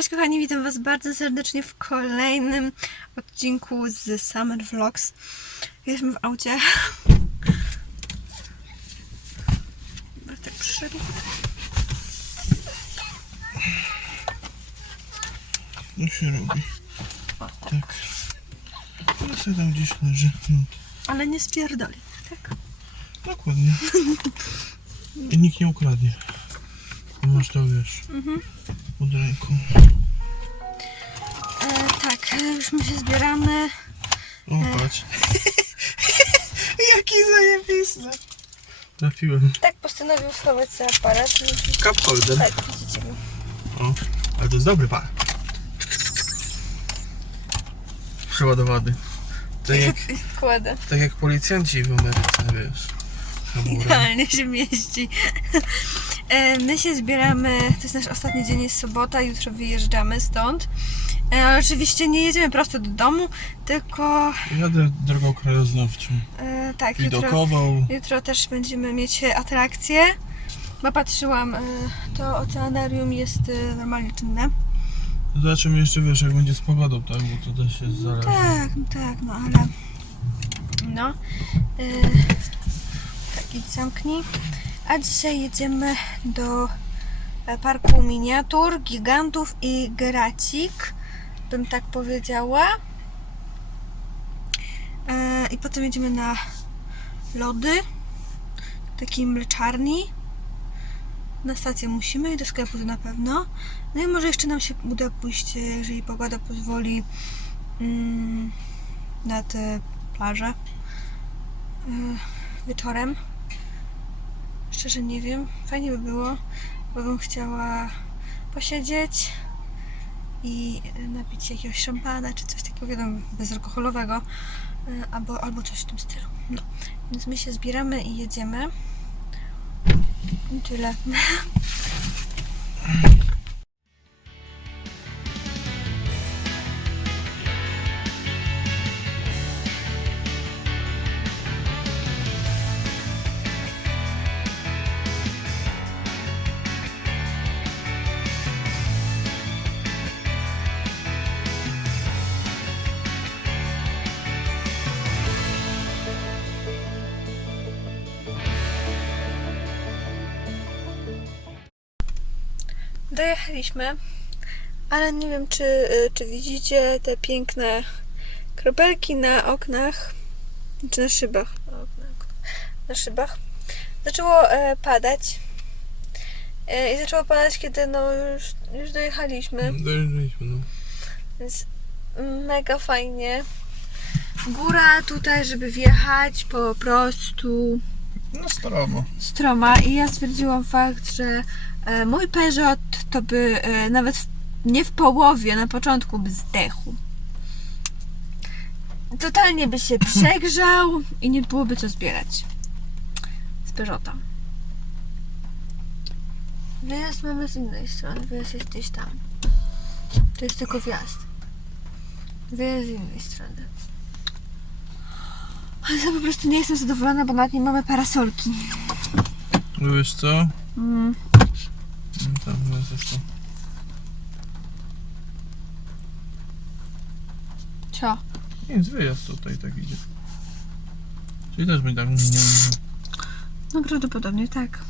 cześć kochani, witam was bardzo serdecznie w kolejnym odcinku z Summer Vlogs. Jesteśmy w aucie. Bartek przyszedł. No się robi. Tak. Ale sobie tam gdzieś leży. No, Ale nie spierdoli, tak? dokładnie. I nikt nie ukradnie. Masz to wiesz. Pod ręką. E, tak, e, już my się zbieramy. O, patrz. Jaki zajebisty. Trafiłem. Tak postanowił schować sobie aparat. Cup holder. Tak, widzicie go. O, ale to jest dobry par. Przeładowany. Tak jak, Kładę. tak jak policjanci w Ameryce, wiesz. Idealnie się mieści. E, My się zbieramy, to jest nasz ostatni dzień, jest sobota, jutro wyjeżdżamy stąd. E, Ale oczywiście nie jedziemy prosto do domu, tylko Jadę drogą krajoznawczą. e, tak, jutro, Widokową. jutro też będziemy mieć atrakcje. Bo patrzyłam, e, to oceanarium jest normalnie czynne. Zobaczymy jeszcze, wiesz, jak będzie z pogodą, tak? Bo to też jest zależne. Tak, tak, no ale. No. E, tak, idź zamknij. A dzisiaj jedziemy do e, parku miniatur, gigantów i gracik, bym tak powiedziała. E, I potem jedziemy na lody, takiej mleczarni. Na stację musimy i do sklepu to na pewno. No i może jeszcze nam się uda pójść, e, jeżeli pogoda pozwoli, mm, na te plaże e, wieczorem. Szczerze nie wiem. Fajnie by było, bo bym chciała posiedzieć i napić się jakiegoś szampana czy coś takiego, wiadomo, bezalkoholowego e, albo, albo coś w tym stylu. No. Więc my się zbieramy i jedziemy. I tyle. Dojechaliśmy, ale nie wiem, czy, y, czy widzicie te piękne kropelki na oknach, czy na szybach. Na, szybach. Zaczęło e, padać. E, I zaczęło padać, kiedy no już, już dojechaliśmy, Dojeżdżaliśmy, no. więc mega fajnie. Góra tutaj, żeby wjechać po prostu No stroma i ja stwierdziłam fakt, że mój Peugeot to by e, nawet nie w połowie, na początku by zdechł. Totalnie by się przegrzał i nie byłoby co zbierać z Peugeota. Wyjazd mamy z innej strony, wyjazd jest gdzieś tam. To jest tylko wjazd. Wyjazd z innej strony. Ale ja po prostu nie jestem zadowolona, bo nawet nie mamy parasolki. No wiesz co? Mm. No Tam jest jeszcze. Co? Nic, wyjazd tutaj tak idzie. Czyli też będzie tak... No prawdopodobnie tak.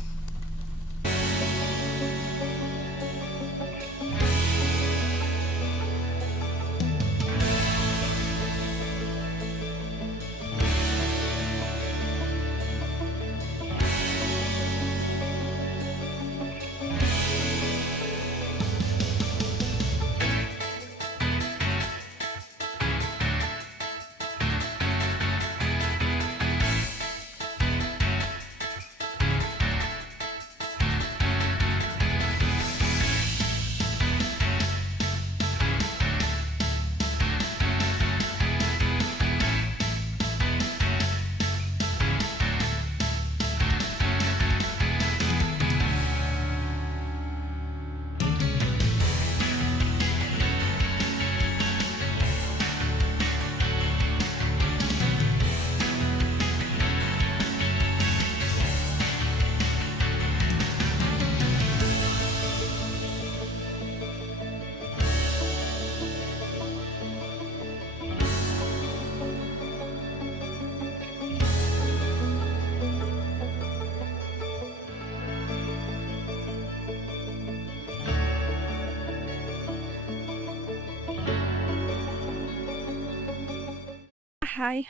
Haj.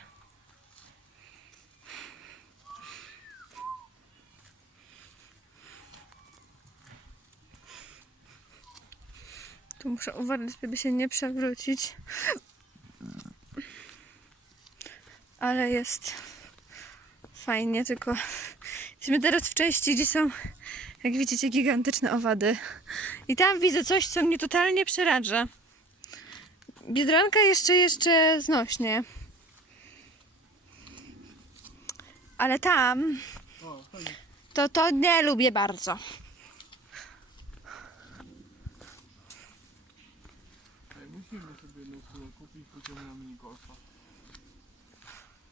Tu muszę uważać, żeby się nie przewrócić. Ale jest fajnie, tylko jesteśmy teraz w części, gdzie są, jak widzicie, gigantyczne owady. I tam widzę coś, co mnie totalnie przeraża. Biedronka jeszcze, jeszcze znośnie. Ale tam, to to nie lubię bardzo. Musimy sobie kupić, pójdziemy na minigolfa.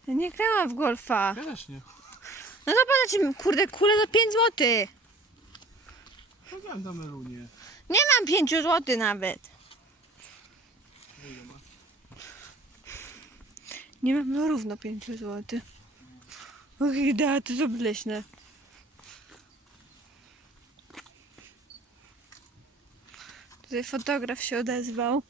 Ja nie grałam w golfa. Ja też nie. No to pana ci, kurde, kule za 5 zł. Chodziłem za Melunie. Nie mam 5 zł nawet. Nie mam no równo 5 zł. Och, idea, to jest obleśne. Tutaj fotograf się odezwał.